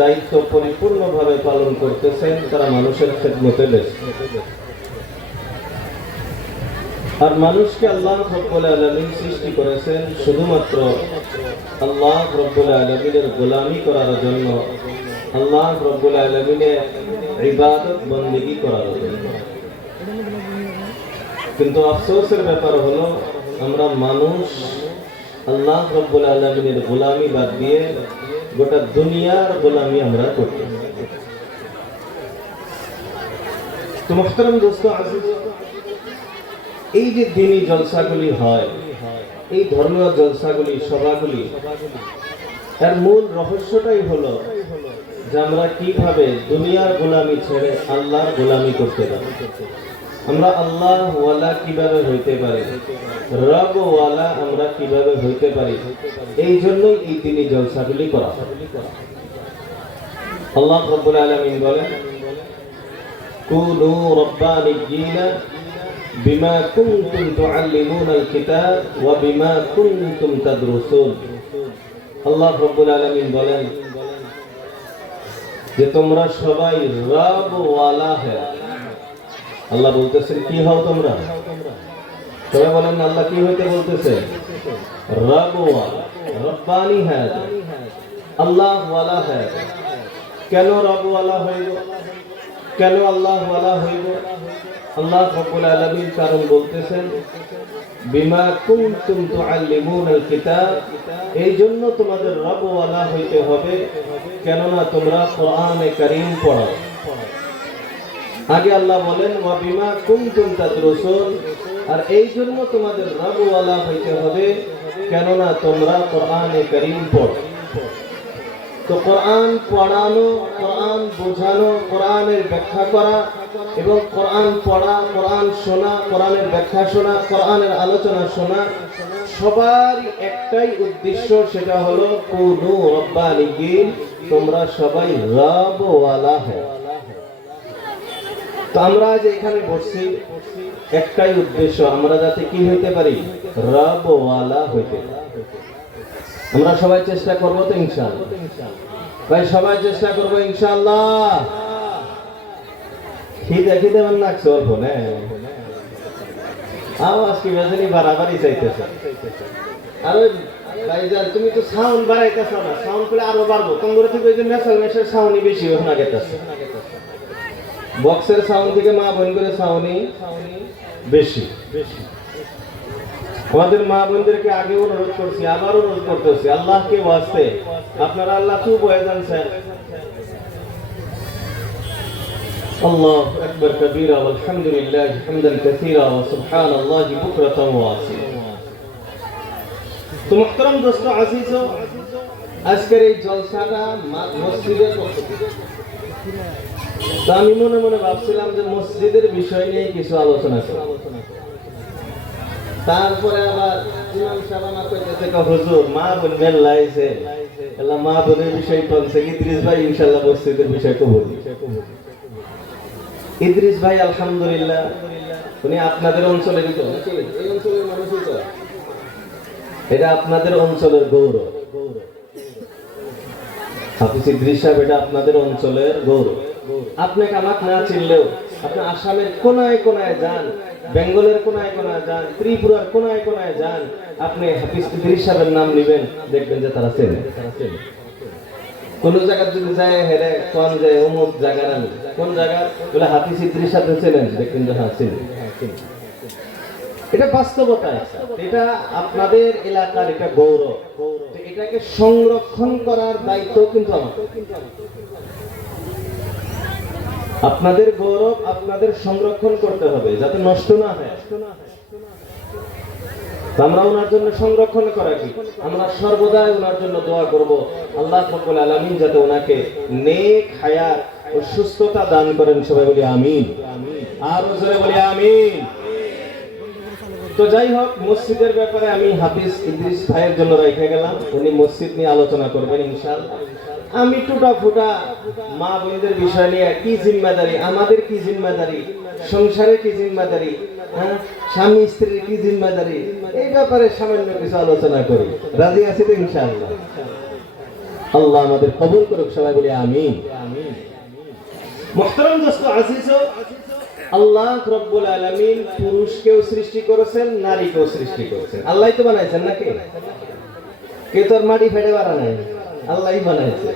দায়িত্ব পরিপূর্ণভাবে পালন করতেছেন, তারা মানুষের খেদমতে ব্যস্ত। আর মানুষকে আল্লাহ রাব্বুল আলামিন সৃষ্টি করেছেন শুধুমাত্র আল্লাহ রাব্বুল আলামিনের গোলামি করার জন্য, আল্লাহ রাব্বুল আলামিনের ইবাদত বন্দেগী করার জন্য। কিন্তু আফসোসের ব্যাপার হলো আমরা মানুষ আল্লাহ রাব্বুল আলামিনের গোলামি বাদ দিয়ে গোটা দুনিয়ার গোলামি আমরা করতে। তো মুহতারাম দোস্ত আজিজ, এই যে দ্বীনি জলসাগুলি হয়, এই ধর্মীয় জলসাগুলি, সভাগুলি, এর মূল রহস্যটাই হলো যে আমরা কিভাবে দুনিয়ার গোলামি ছেড়ে আল্লাহর গোলামি করতে পারি। আমরা আল্লাহ ওয়ালা কিভাবে হইতে পারি, রব ওয়ালা আমরা কিভাবে হইতে পারি, এই জন্যই এই দ্বীনি জলসাগুলি করা হয়। আল্লাহ রাব্বুল আলামিন বলেন, কুনু রাব্বানিয়্যিনা বিমা কুনতুম তুআল্লিমুনাল কিতাব ওয়া বিমা কুনতুম তাদরুসুন। আল্লাহ রাব্বুল আলামিন বলেন যে তোমরা সবাই রব ওয়ালা হ্যায়। আল্লাহ বলতেছেন কি হও তোমরা? সবাই বলেন আল্লাহ কি হইতে বলতেছে? রব ওয়ালা, রব্বানি হ্যায়, আল্লাহ ওয়ালা হ্যায়। কেন রব ওয়ালা হইব, কেন আল্লাহ ওয়ালা হইব? আল্লাহ রাব্বুল আলামিন কারণ বলতেছেন বিমা কুনতুম তুআল্লিমুনাল কিতাব, এই জন্য তোমাদের রব ওয়ালা হইতে হবে, কেননা তোমরা কোরআনে কারীম পড়ো। আগে আল্লাহ বলেন ওয়া বিমা কুনতুম তাদরুসুন, আর এই জন্য তোমাদের রব ওয়ালা হইতে হবে, কেননা তোমরা কোরআনে কারীম পড়ো। তো কোরআন পড়ানো, কোরআন বোঝানো, কোরআনের ব্যাখ্যা করা এবং কোরআন পড়া, কোরআন শোনা, কোরআনের ব্যাখ্যা শোনা, কোরআনের আলোচনা শোনা, সবার একটাই উদ্দেশ্য, সেটা হলো কুনু রাব্বানিয়্যিন, তোমরা সবাই রব ওয়ালা হ্যায়। তো আমরা যে এখানে বসছি একটাই উদ্দেশ্য, আমরা যাতে কি হইতে পারি? রব ওয়ালা হইতে পারি। আমরা সবাই চেষ্টা করবো তো ইনশাআল্লাহ? ভাই সবাই চেষ্টা করবো ইনশাআল্লাহ। খিদে খিদে মান লাগছে অল্প না, আওয়াজ কি বেজানি বাড়াবাড়ি চাইতেছে। আর ওই ভাইজান তুমি তো সাউন্ড বাড়াইতেছ না, সাউন্ড করে আরো বাড়বো। তোমরা থেকে ওই যে মেসাল মেসের সাউন্ডই বেশি শোনা গেতেছে, বক্সের সাউন্ড থেকে মা বোন করে সাউন্ডই বেশি। আমাদের মা বোনদেরকে আগে অনুরোধ করছি, আবার অনুরোধ করতেছি, আল্লাহকে ওয়াস্তে আপনারা আল্লাহ চুপ হয়ে যান স্যার। আল্লাহু আকবার কবীরা ওয়ালহামদুলিল্লাহি হামদান কাসীরা ওয়া সুবহানাল্লাহি বুকরাতান ওয়া আসীলা। তো মুহতারাম দোস্ত আজিজ, আজকের এই জলসাটা মসজিদের পক্ষ থেকে। তো আমি মনে মনে ভাবছিলাম যে মসজিদের বিষয় নিয়ে কিছু আলোচনা করব। তারপরে আবার ইমাম সাহেব আমার কইতেছে হুজুর মা বোন মেলা আইছে, আল্লাহ মা বোনের বিষয় বলছে, ইদ্রিস ভাই ইনশাআল্লাহ মসজিদের বিষয় তো বলি। ইদ্রিস ভাই আলহামদুলিল্লাহ উনি আপনাদের অঞ্চলেরই তো, নাকি এই অঞ্চলের মানুষই তো, এটা আপনাদের অঞ্চলের গৌরব। হাফিজ ইদ্রিস সাহেব এটা আপনাদের অঞ্চলের গৌরব। আপনাকে আমাকে না চিনলেও আপনি আসামের কোনায় কোনায় যান, বেঙ্গলের কোনায় কোনায় যান, ত্রিপুরার কোনায় কোনায় যান, আপনি হাফিজ ইদ্রিস সাহেবের নাম নেবেন, দেখবেন যে তারা চেনে। কোন জায়গা যদি যায় হেরে কোন যায় অমুক জায়গার, আমি কোন জায়গা বলে হাফিজ ইদ্রিস সাহেব চেনেন, দেখবেন যে হ্যাঁ চেনেন। এটা বাস্তবতা, এটা আপনাদের এলাকার এটা গৌরব। এটাকে সংরক্ষণ করার দায়িত্ব কিন্তু আমাদের। আপনাদের গৌরব আপনাদের সংরক্ষণ করতে হবে যাতে নষ্ট না হয়। আমরা ওনার জন্য সংরক্ষণ করা কি, আমরা সর্বদাই ওনার জন্য দোয়া করব, আল্লাহ রাব্বুল আলামিন যাতে ওনাকে নেক হায়াত ও সুস্থতা দান করেন। সবাই বলি আমিন, আর জোরে বলি আমিন। তো যাই হোক, মসজিদের ব্যাপারে আমি হাফিজ ইদ্রিস ভাইয়ের জন্য রেখে গেলাম, উনি মসজিদ নিয়ে আলোচনা করবেন ইনশাআল্লাহ। আমি টুটা ফুটা মা বোনদের বিষয় নিয়ে কি জিম্মাদারি, আমাদের কি জিম্মাদারি, সংসারে কি জিম্মাদারি, স্বামী স্ত্রীর কি জিম্মাদারি, এই ব্যাপারে সামান্য কিছু আলোচনা করি। রাজি আছি তো ইনশাআল্লাহ? আল্লাহ আমাদের কবুল করুক, সবাই বলি আমিন। মুহতারাম দোস্ত আজিজ, আল্লাহ রব্বুল আলামিন পুরুষকেও সৃষ্টি করেছেন, নারীকেও সৃষ্টি করেছেন। আল্লাহই তো বানাইছেন নাকি? কে তোর মাটি ফেটে বানায়? আল্লাহই বানাইছে।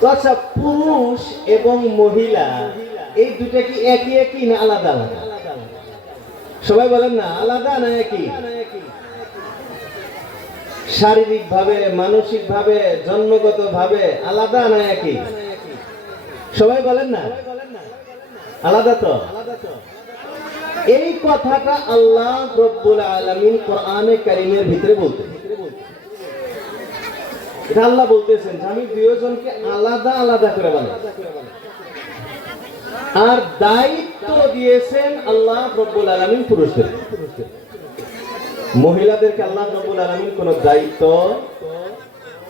তো আচ্ছা, পুরুষ এবং মহিলা এই দুটা কি একই একই না আলাদা আলাদা? সবাই বলেন না, আলাদা না একই? শারীরিক ভাবে, মানসিক ভাবে, জন্মগত ভাবে আলাদা না একই? সবাই বলেন না, আলাদা তো। এই কথাটা আল্লাহ রব্বুল আলামিন কোরআনে কারীমের ভিতরে বলতেন। এটা আল্লাহ বলতেছেন যে আমি দুইজনকে আলাদা আলাদা করে বানাইছি, আর দায়িত্ব দিয়েছেন আল্লাহ রব্বুল আলামিন পুরুষদের। মহিলাদেরকে আল্লাহ রব্বুল আলামিন কোন দায়িত্ব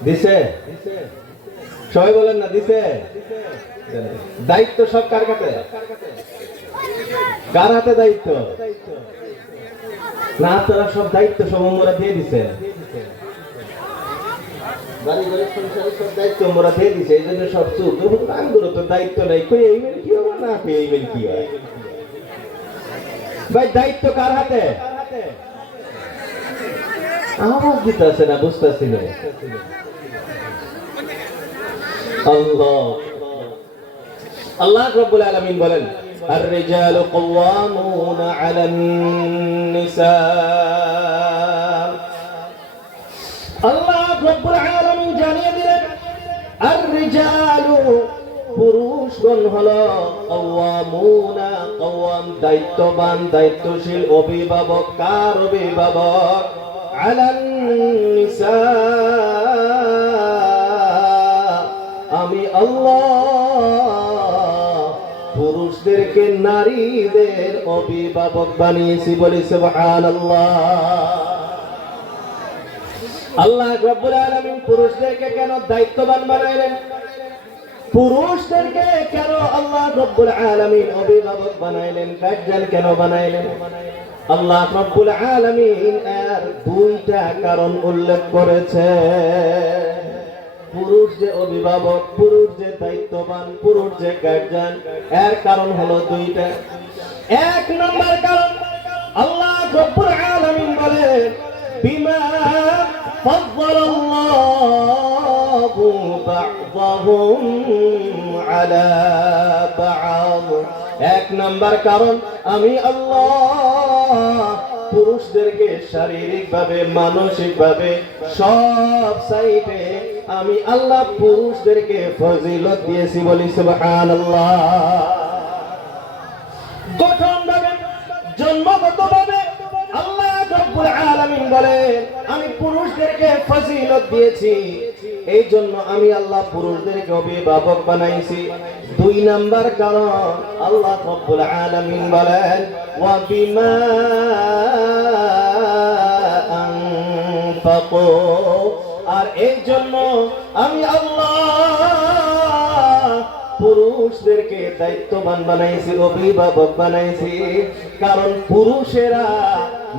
দিছে? সবাই বলেন না, দিছে? দায়িত্ব সব কার কাছে? কার হাতে দায়িত্ব? না, তারা সব দায়িত্ব সব মোরা দিয়ে দিছে। বাড়ি ঘরে সংসারে সব দায়িত্ব মোরা দিয়ে দিছে, এই জন্য সব চুপ। আঙ্গুরও তো দায়িত্ব নাই, কই এই মেল কি হবে না, কই এই মেল কি হয়। ভাই দায়িত্ব কার হাতে? আওয়াজ দিতেছে না, বুঝতেছি না। আল্লাহ আল্লাহ রাব্বুল আলামিন বলেন, আর-রিজালু কাওয়ামুনা আলান নিসা। আল্লাহ রাব্বুল আলামিন জানিয়ে দিলেন, আর-রিজালু পুরুষগণ হলো কাওয়ামুনা, কাওয়াম দায়িত্ববান, দায়িত্বশীল, অভিভাবক। কার অভিভাবক? আলান নিসা, আমি আল্লাহ পুরুষদেরকে নারীদের অভিভাবক বানিয়েছি। বলি সুবহানাল্লাহ। আল্লাহ রাব্বুল আলামিন পুরুষদেরকে কেন দায়িত্ববান বানাইলেন? পুরুষদেরকে কেন আল্লাহ রাব্বুল আলামিন অভিভাবক বানাইলেন, গার্জিয়ান কেন বানাইলেন? আল্লাহ রাব্বুল আলামিন এর দুইটা কারণ উল্লেখ করেছে। পুরুষ যে অভিভাবক, পুরুষ যে দায়িত্ববান, পুরুষ যে গার্জিয়ান, এর কারণ হলো দুইটা। এক নম্বর কারণ, আল্লাহ রাব্বুল আলামিন বলেন, বিমা ফাদ্দালাল্লাহু বা'দাহুম আলা বা'দ। এক নম্বর কারণ, আমি আল্লাহ পুরুষদেরকে শারীরিকভাবে, মানসিকভাবে, সব সাইডে আমি আল্লাহ পুরুষদেরকে ফজিলত দিয়েছি। বলি সুবহানাল্লাহ। গঠনভাবে, জন্মগতভাবে আল্লাহ রাব্বুল আলামিন বলেন, আমি পুরুষদেরকে ফজিলত দিয়েছি, এই জন্য আমি আল্লাহ পুরুষদেরকে অভিভাবক বানাইছি। দুই নাম্বার কারণ, আল্লাহ রাব্বুল আলামিন বলেন, ওয়া বিমা আনফাকু, আর এই জন্য আমি আল্লাহ পুরুষদেরকে দায়িত্ববান বানাইছি, অভিভাবক বানাইছি। কারণ পুরুষেরা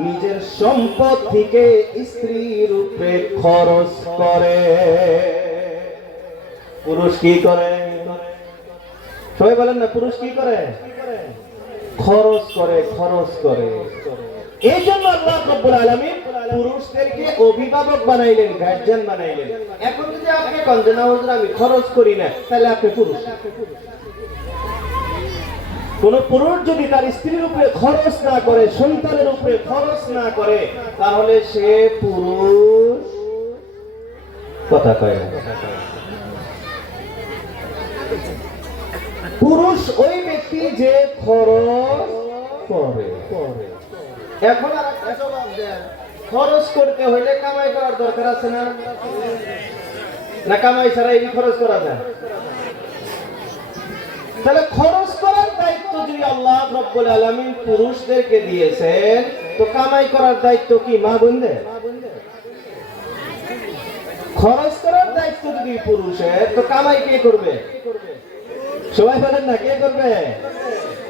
নিজের সম্পদ থেকে স্ত্রীর উপরে খরচ করে। পুরুষ কি করে? সবাই বলেন না, পুরুষ কি করে? খরচ করে, খরচ করে। এই জন্য আল্লাহ রাব্বুল আলামিন পুরুষদেরকে অভিভাবক বানাইলেন, গার্জিয়ান বানাইলেন। এখন যদি আপনি কোন যে না হুজুর আমি খরচ করি না, তাহলে আপনি পুরুষ। কোন পুরুষ যদি তার স্ত্রীর উপরে খরচ না করে, সন্তানের উপরে খরচ না করে, তাহলে সে পুরুষ। কথা কয় না। পুরুষ ওই ব্যক্তি যে খরচ করে। এখন আর একটা জবাব দেন, খরচ করতে হইলে কামাই করার দরকার আছে না? না কামাই ছাড়া এই খরচ করা যায়? তাহলে খরচ করার দায়িত্ব যদি আল্লাহ রাব্বুল আলামিন পুরুষদেরকে দিয়েছেন, তো কামাই করার দায়িত্ব কি মা বোনদের? খরচ করার দায়িত্ব যদি পুরুষের, তো কামাই কে করবে? সবাই বলেন না, কে করবে?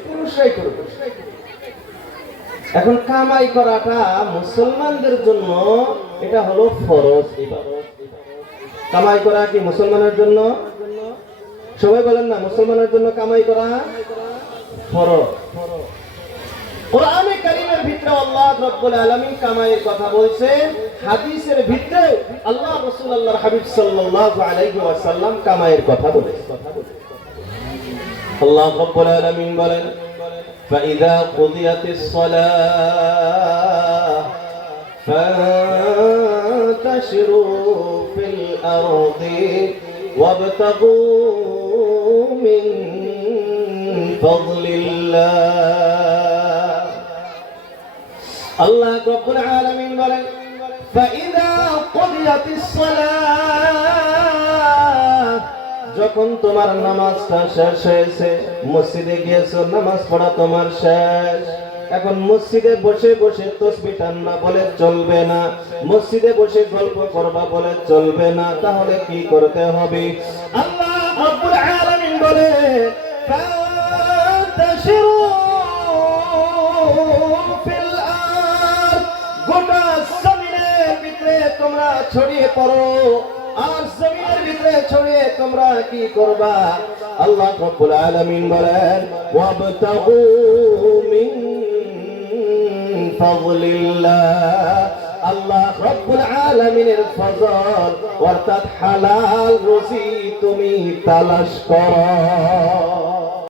পুরুষরাই করবে। এখন কামাই করাটা মুসলমানদের জন্য এটা হলো ফরজ ইবাদত। কামাই করা কি মুসলমানের জন্য? সবাই বলেন না, মুসলমানের জন্য কামাই করা ফরজ। কোরআনে কারীমের ভিতরে আল্লাহ রাব্বুল আলামিন কামাইয়ের কথা বলছেন, হাদিসের ভিতরে আল্লাহ রাসূল আল্লাহর হাবিব সাল্লাল্লাহু আলাইহি ওয়াসাল্লাম কামাইয়ের কথা বলেছেন। আল্লাহ রাব্বুল আলামিন বলেন, فإذا قضيت الصلاة فانتشروا في الأرض وابتغوا من فضل الله الله رب العالمين বলেন فإذا قضيت الصلاة যখন তোমার নামাজটা শেষ হয়েছে, মসজিদে গিয়েছো, নামাজ পড়া তোমার শেষ, এখন মসজিদে বসে বসে তাসবিহ টানবা বলে চলবে না, মসজিদে বসে গল্প করবা বলে চলবে না, তাহলে কি করতে হবে? আল্লাহ রাব্বুল আলামিন বলে ফান্তাশিরু ফিল আরদ, গোটা জমিনের ভিতরে তোমরা ছড়িয়ে পড়ো। আর জমিনের ভিতরে ছড়িয়ে তোমরা কি করবা? আল্লাহ রাব্বুল আলামিন বলেন ওয়াবতাগু মিন ফাযলিল্লাহ, আল্লাহ রাব্বুল আলামিনের ফজল অর্থাৎ হালাল রুজি তুমি তালাশ করো।